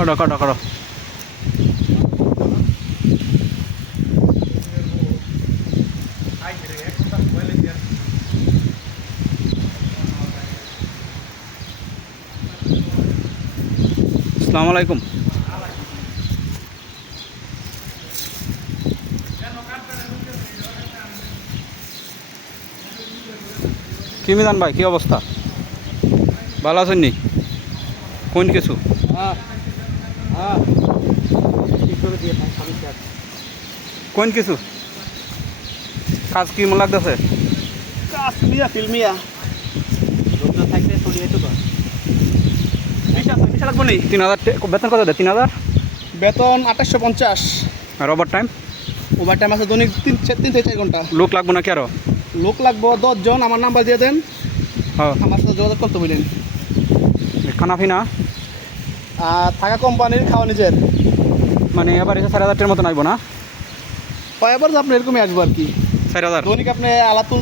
করো করো করো। আসসালামু আলাইকুম। কি মিজান ভাই, কি অবস্থা? ভালো আছেন নি? কোন কিছু? কোন কিছু কাজ কি মনে লাগতেছে? কাশ্মীরা ফিল্মিয়া রোদ্র থাকতে চলিয়ে তো বিশা লাগবো নি 3000 বেতন কত দেয়? 3000 বেতন 2850। আর ওভার টাইম? ওভার টাইম আছে দৈনিক 3 থেকে 4 ঘন্টা। লোক লাগবো নাকি আরো? লোক লাগবো 10 জন। আমার নাম্বার দিয়ে দেন, হ্যাঁ। আমার সাথে যোগাযোগ করতে বললেন। খানা ফিনা আর থাকা কোম্পানির, খাওয়া নিজের। মানে এবার এসে 4000 মতো নাইবো না? কয়বার আপনি এরকমই আসবো আর কি। 4000 দৈনিক আপনি আলাতুল